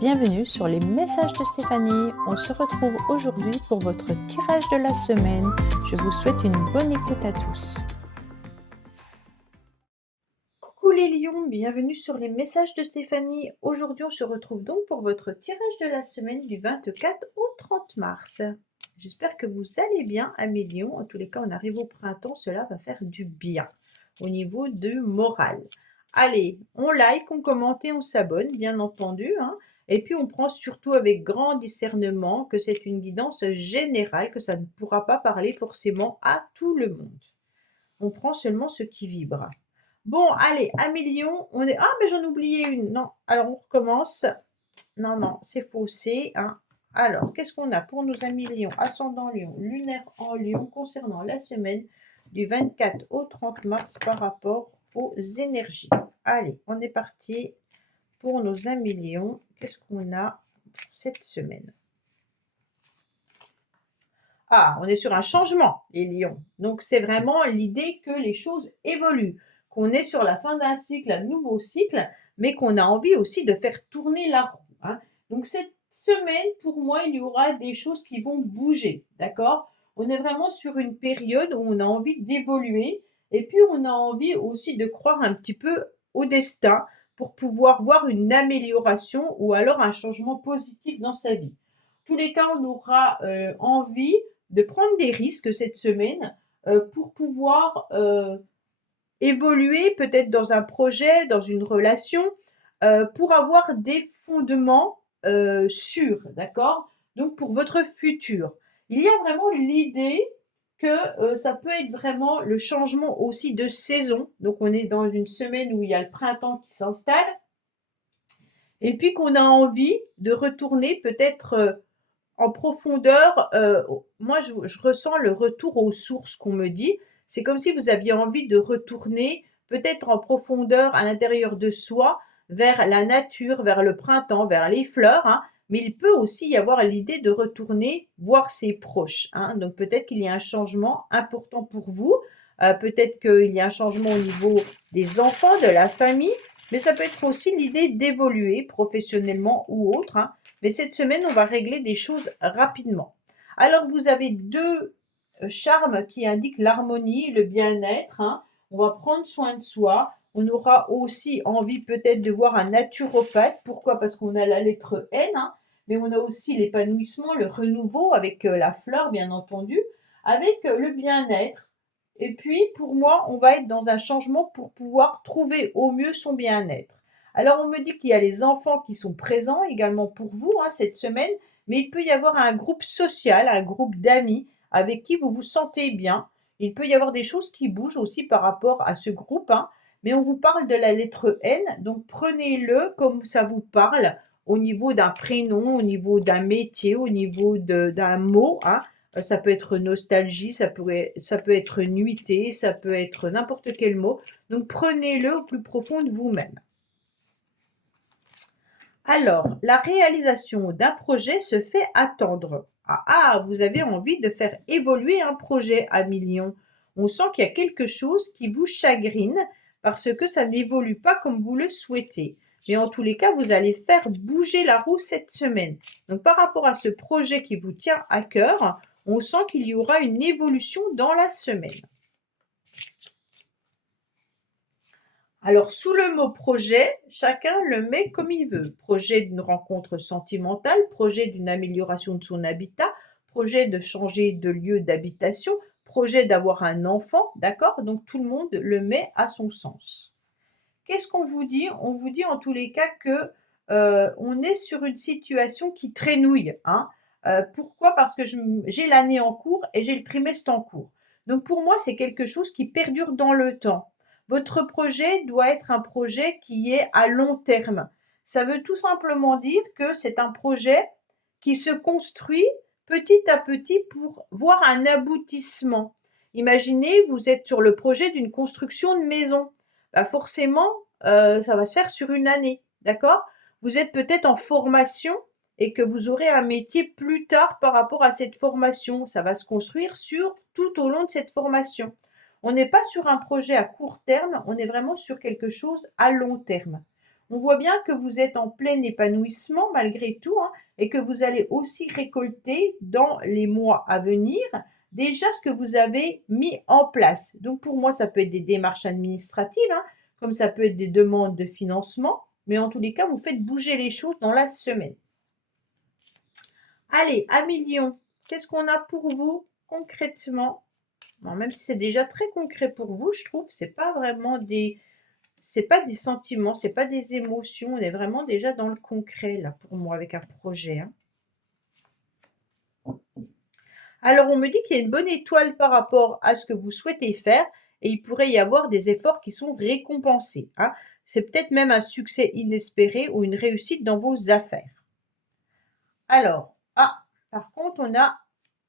Bienvenue sur les messages de Stéphanie. On se retrouve aujourd'hui pour votre tirage de la semaine. Je vous souhaite une bonne écoute à tous. Coucou les lions, bienvenue sur les messages de Stéphanie. Aujourd'hui, on se retrouve donc pour votre tirage de la semaine du 24 au 30 mars. J'espère que vous allez bien, à mes lions. En tous les cas, on arrive au printemps, cela va faire du bien au niveau de morale. Allez, on like, on commente et on s'abonne, bien entendu, hein. Et puis, on prend surtout avec grand discernement que c'est une guidance générale, que ça ne pourra pas parler forcément à tout le monde. On prend seulement ce qui vibre. Bon, allez, à million, on est... Ah, mais j'en ai oublié une. Non, alors on recommence. Non, c'est faussé, hein. Alors, qu'est-ce qu'on a pour nos amis lions, ascendant lion, lunaire en lion, concernant la semaine du 24 au 30 mars par rapport aux énergies. Allez, on est parti pour nos amis lions. Qu'est-ce qu'on a pour cette semaine? Ah, on est sur un changement, les lions. Donc, c'est vraiment l'idée que les choses évoluent, qu'on est sur la fin d'un cycle, un nouveau cycle, mais qu'on a envie aussi de faire tourner la roue, hein. Donc, cette semaine, pour moi, il y aura des choses qui vont bouger, d'accord? On est vraiment sur une période où on a envie d'évoluer et puis on a envie aussi de croire un petit peu au destin pour pouvoir voir une amélioration ou alors un changement positif dans sa vie. Tous les cas, on aura envie de prendre des risques cette semaine pour pouvoir évoluer peut-être dans un projet, dans une relation, pour avoir des fondements sûrs, d'accord? Donc pour votre futur. Il y a vraiment l'idée que ça peut être vraiment le changement aussi de saison. Donc on est dans une semaine où il y a le printemps qui s'installe. Et puis qu'on a envie de retourner peut-être en profondeur, moi je ressens le retour aux sources qu'on me dit. C'est comme si vous aviez envie de retourner peut-être en profondeur à l'intérieur de soi, vers la nature, vers le printemps, vers les fleurs, hein. Mais il peut aussi y avoir l'idée de retourner voir ses proches, hein. Donc peut-être qu'il y a un changement important pour vous. Peut-être qu'il y a un changement au niveau des enfants, de la famille, mais ça peut être aussi l'idée d'évoluer professionnellement ou autre, hein. Mais cette semaine, on va régler des choses rapidement. Alors, vous avez deux charmes qui indiquent l'harmonie, le bien-être, hein. On va prendre soin de soi. On aura aussi envie peut-être de voir un naturopathe. Pourquoi? Parce qu'on a la lettre N, hein, mais on a aussi l'épanouissement, le renouveau avec la fleur, bien entendu, avec le bien-être. Et puis, pour moi, on va être dans un changement pour pouvoir trouver au mieux son bien-être. Alors, on me dit qu'il y a les enfants qui sont présents également pour vous, hein, cette semaine, mais il peut y avoir un groupe social, un groupe d'amis avec qui vous vous sentez bien. Il peut y avoir des choses qui bougent aussi par rapport à ce groupe, hein, mais on vous parle de la lettre N, donc prenez-le comme ça vous parle au niveau d'un prénom, au niveau d'un métier, au niveau d'un mot, hein. Ça peut être nostalgie, ça peut être nuitée, ça peut être n'importe quel mot. Donc prenez-le au plus profond de vous-même. Alors, la réalisation d'un projet se fait attendre. Vous avez envie de faire évoluer un projet à millions. On sent qu'il y a quelque chose qui vous chagrine parce que ça n'évolue pas comme vous le souhaitez. Mais en tous les cas, vous allez faire bouger la roue cette semaine. Donc, par rapport à ce projet qui vous tient à cœur, on sent qu'il y aura une évolution dans la semaine. Alors, sous le mot projet, chacun le met comme il veut. Projet d'une rencontre sentimentale, projet d'une amélioration de son habitat, projet de changer de lieu d'habitation, projet d'avoir un enfant, d'accord? Donc, tout le monde le met à son sens. Qu'est-ce qu'on vous dit? On vous dit en tous les cas que on est sur une situation qui traînouille, hein. Pourquoi? Parce que j'ai l'année en cours et j'ai le trimestre en cours. Donc pour moi, c'est quelque chose qui perdure dans le temps. Votre projet doit être un projet qui est à long terme. Ça veut tout simplement dire que c'est un projet qui se construit petit à petit pour voir un aboutissement. Imaginez, vous êtes sur le projet d'une construction de maison. Bah forcément, ça va se faire sur une année, d'accord? Vous êtes peut-être en formation et que vous aurez un métier plus tard par rapport à cette formation. Ça va se construire tout au long de cette formation. On n'est pas sur un projet à court terme, on est vraiment sur quelque chose à long terme. On voit bien que vous êtes en plein épanouissement malgré tout, hein, et que vous allez aussi récolter dans les mois à venir déjà ce que vous avez mis en place. Donc pour moi, ça peut être des démarches administratives, hein, comme ça peut être des demandes de financement, mais en tous les cas, vous faites bouger les choses dans la semaine. Allez, à million, qu'est-ce qu'on a pour vous concrètement? Bon, même si c'est déjà très concret pour vous, je trouve, c'est pas des sentiments, c'est pas des émotions, on est vraiment déjà dans le concret là pour moi avec un projet, hein. Alors on me dit qu'il y a une bonne étoile par rapport à ce que vous souhaitez faire et il pourrait y avoir des efforts qui sont récompensés, hein. C'est peut-être même un succès inespéré ou une réussite dans vos affaires. Alors, par contre, on a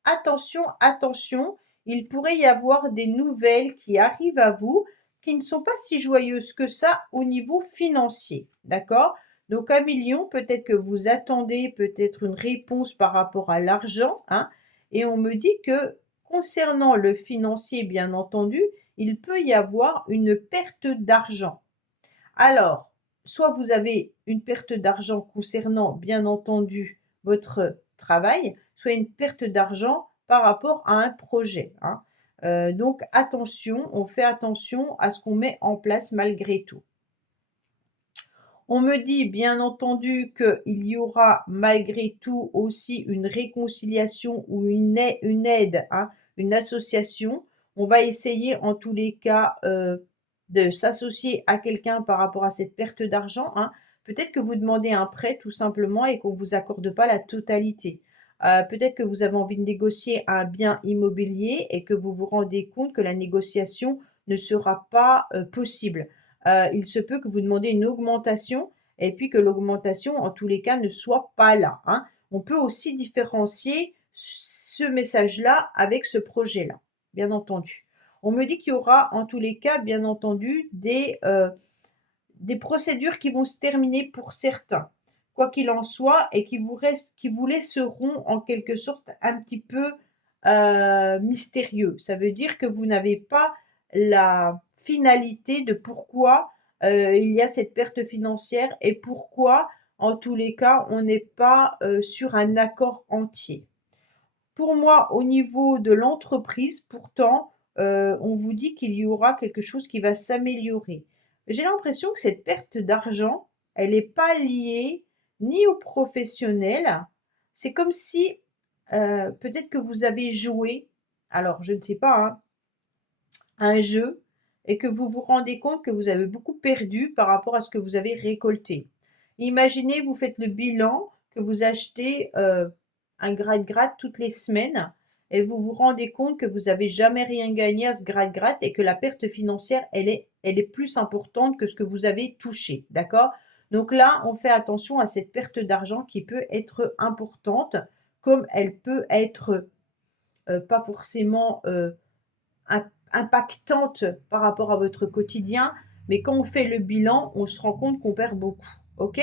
attention, attention, il pourrait y avoir des nouvelles qui arrivent à vous qui ne sont pas si joyeuses que ça au niveau financier. D'accord? Donc, un million, peut-être que vous attendez peut-être une réponse par rapport à l'argent, hein, et on me dit que concernant le financier, bien entendu, il peut y avoir une perte d'argent. Alors, soit vous avez une perte d'argent concernant, bien entendu, votre travail, soit une perte d'argent par rapport à un projet, hein. Donc attention, on fait attention à ce qu'on met en place malgré tout. On me dit bien entendu qu'il y aura malgré tout aussi une réconciliation ou une aide, hein, une association. On va essayer en tous les cas de s'associer à quelqu'un par rapport à cette perte d'argent, hein. Peut-être que vous demandez un prêt tout simplement et qu'on ne vous accorde pas la totalité. Peut-être que vous avez envie de négocier un bien immobilier et que vous vous rendez compte que la négociation ne sera pas possible. Il se peut que vous demandez une augmentation et puis que l'augmentation, en tous les cas, ne soit pas là, hein. On peut aussi différencier ce message-là avec ce projet-là, bien entendu. On me dit qu'il y aura, en tous les cas, bien entendu, des procédures qui vont se terminer pour certains, quoi qu'il en soit, et qui vous laisseront en quelque sorte un petit peu mystérieux. Ça veut dire que vous n'avez pas la finalité de pourquoi il y a cette perte financière et pourquoi, en tous les cas, on n'est pas sur un accord entier. Pour moi, au niveau de l'entreprise, pourtant, on vous dit qu'il y aura quelque chose qui va s'améliorer. J'ai l'impression que cette perte d'argent, elle n'est pas liée ni au professionnel. C'est comme si, peut-être que vous avez joué, alors je ne sais pas, hein, un jeu et que vous vous rendez compte que vous avez beaucoup perdu par rapport à ce que vous avez récolté. Imaginez, vous faites le bilan, que vous achetez un gratte-gratte toutes les semaines et vous vous rendez compte que vous n'avez jamais rien gagné à ce gratte-gratte et que la perte financière, elle est plus importante que ce que vous avez touché. D'accord? Donc là, on fait attention à cette perte d'argent qui peut être importante, comme elle peut être pas forcément impactante par rapport à votre quotidien, mais quand on fait le bilan, on se rend compte qu'on perd beaucoup. OK?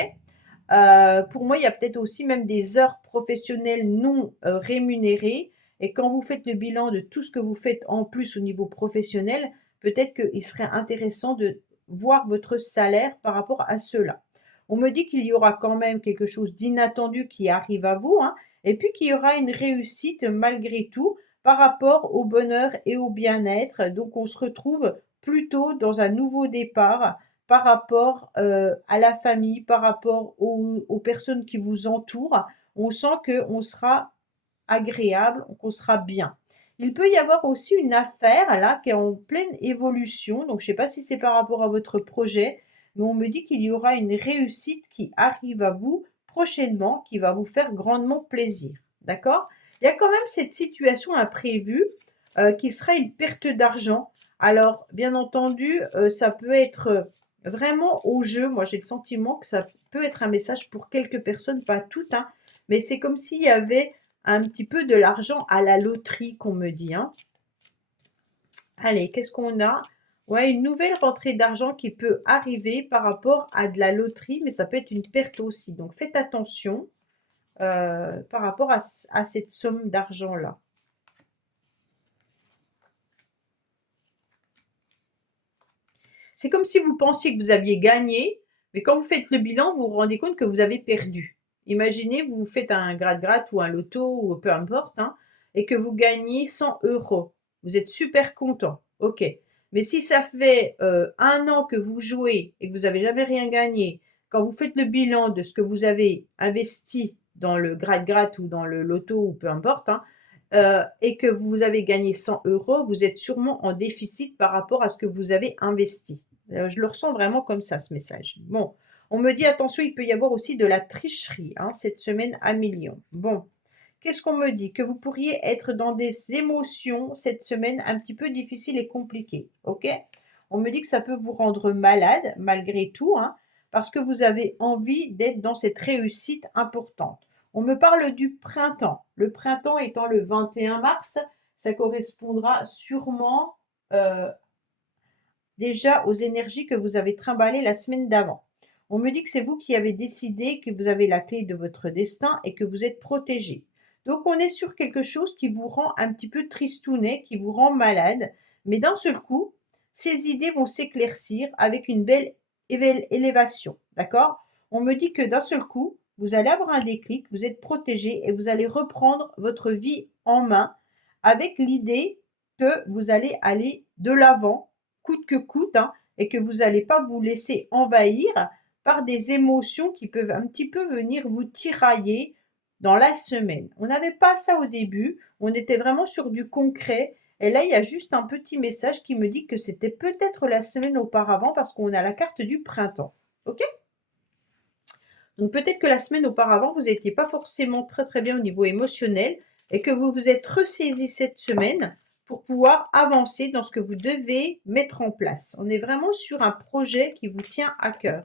Pour moi, il y a peut-être aussi même des heures professionnelles non rémunérées. Et quand vous faites le bilan de tout ce que vous faites en plus au niveau professionnel, peut-être qu'il serait intéressant de voir votre salaire par rapport à cela. On me dit qu'il y aura quand même quelque chose d'inattendu qui arrive à vous, hein, et puis qu'il y aura une réussite malgré tout par rapport au bonheur et au bien-être. Donc on se retrouve plutôt dans un nouveau départ par rapport à la famille, par rapport aux personnes qui vous entourent. On sent qu'on sera agréable, qu'on sera bien. Il peut y avoir aussi une affaire là qui est en pleine évolution. Donc je ne sais pas si c'est par rapport à votre projet, mais on me dit qu'il y aura une réussite qui arrive à vous prochainement, qui va vous faire grandement plaisir. D'accord? Il y a quand même cette situation imprévue qui sera une perte d'argent. Alors, bien entendu, ça peut être vraiment au jeu. Moi, j'ai le sentiment que ça peut être un message pour quelques personnes, pas toutes, hein, mais c'est comme s'il y avait un petit peu de l'argent à la loterie qu'on me dit, hein. Allez, qu'est-ce qu'on a? Ouais, une nouvelle rentrée d'argent qui peut arriver par rapport à de la loterie, mais ça peut être une perte aussi. Donc, faites attention par rapport à cette somme d'argent-là. C'est comme si vous pensiez que vous aviez gagné, Mais quand vous faites le bilan, vous vous rendez compte que vous avez perdu. Imaginez, vous faites un gratte-gratte ou un loto ou peu importe, hein, et que vous gagnez 100 euros. Vous êtes super content. OK. Mais si ça fait 1 an que vous jouez et que vous n'avez jamais rien gagné, quand vous faites le bilan de ce que vous avez investi dans le gratte-gratte ou dans le loto ou peu importe, hein, et que vous avez gagné 100 euros, vous êtes sûrement en déficit par rapport à ce que vous avez investi. Je le ressens vraiment comme ça, ce message. Bon, on me dit attention, il peut y avoir aussi de la tricherie, hein, cette semaine à millions. Bon, qu'est-ce qu'on me dit? Que vous pourriez être dans des émotions cette semaine un petit peu difficiles et compliquées, ok? On me dit que ça peut vous rendre malade malgré tout, hein, parce que vous avez envie d'être dans cette réussite importante. On me parle du printemps. Le printemps étant le 21 mars, ça correspondra sûrement déjà aux énergies que vous avez trimballées la semaine d'avant. On me dit que c'est vous qui avez décidé que vous avez la clé de votre destin et que vous êtes protégé. Donc on est sur quelque chose qui vous rend un petit peu tristounet, qui vous rend malade, mais d'un seul coup, ces idées vont s'éclaircir avec une belle élévation. D'accord? On me dit que d'un seul coup, vous allez avoir un déclic, vous êtes protégé et vous allez reprendre votre vie en main avec l'idée que vous allez aller de l'avant coûte que coûte, hein, et que vous n'allez pas vous laisser envahir par des émotions qui peuvent un petit peu venir vous tirailler dans la semaine. On n'avait pas ça au début, on était vraiment sur du concret. Et là, il y a juste un petit message qui me dit que c'était peut-être la semaine auparavant parce qu'on a la carte du printemps. OK? Donc peut-être que la semaine auparavant, vous n'étiez pas forcément très très bien au niveau émotionnel et que vous vous êtes ressaisi cette semaine pour pouvoir avancer dans ce que vous devez mettre en place. On est vraiment sur un projet qui vous tient à cœur.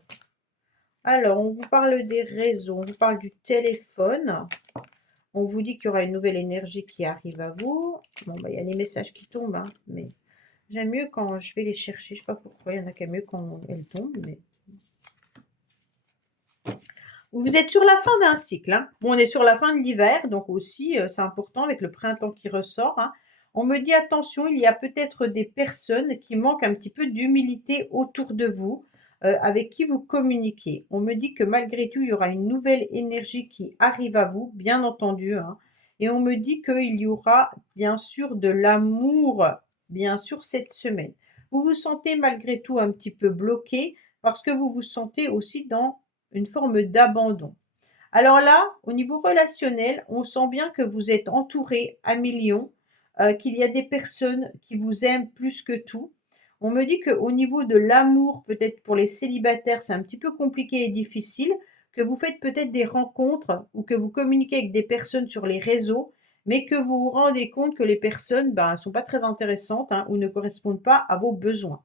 Alors, on vous parle des réseaux, on vous parle du téléphone. On vous dit qu'il y aura une nouvelle énergie qui arrive à vous. Bon, bah, il y a les messages qui tombent, hein, mais j'aime mieux quand je vais les chercher. Je ne sais pas pourquoi, il y en a qui aiment mieux quand elles tombent, mais vous êtes sur la fin d'un cycle, hein. Bon, on est sur la fin de l'hiver, donc aussi, c'est important avec le printemps qui ressort, hein. On me dit attention, il y a peut-être des personnes qui manquent un petit peu d'humilité autour de vous, avec qui vous communiquez. On me dit que malgré tout, il y aura une nouvelle énergie qui arrive à vous, bien entendu, hein. Et on me dit qu'il y aura bien sûr de l'amour, bien sûr, cette semaine. Vous vous sentez malgré tout un petit peu bloqué parce que vous vous sentez aussi dans une forme d'abandon. Alors là, au niveau relationnel, on sent bien que vous êtes entouré à millions, qu'il y a des personnes qui vous aiment plus que tout. On me dit qu'au niveau de l'amour, peut-être pour les célibataires, c'est un petit peu compliqué et difficile, que vous faites peut-être des rencontres ou que vous communiquez avec des personnes sur les réseaux, mais que vous vous rendez compte que les personnes ne sont pas très intéressantes, hein, ou ne correspondent pas à vos besoins.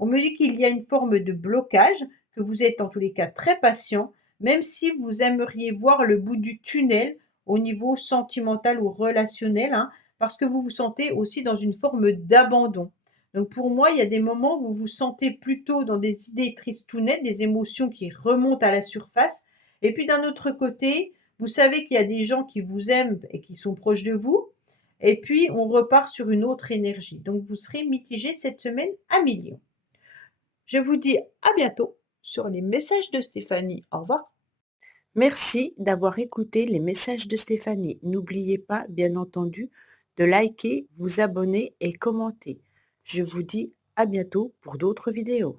On me dit qu'il y a une forme de blocage, que vous êtes en tous les cas très patient, même si vous aimeriez voir le bout du tunnel au niveau sentimental ou relationnel, hein, parce que vous vous sentez aussi dans une forme d'abandon. Donc pour moi, il y a des moments où vous vous sentez plutôt dans des idées tristounettes, des émotions qui remontent à la surface. Et puis d'un autre côté, vous savez qu'il y a des gens qui vous aiment et qui sont proches de vous. Et puis on repart sur une autre énergie. Donc vous serez mitigé cette semaine à millions. Je vous dis à bientôt sur les messages de Stéphanie. Au revoir. Merci d'avoir écouté les messages de Stéphanie. N'oubliez pas, bien entendu, de liker, vous abonner et commenter. Je vous dis à bientôt pour d'autres vidéos.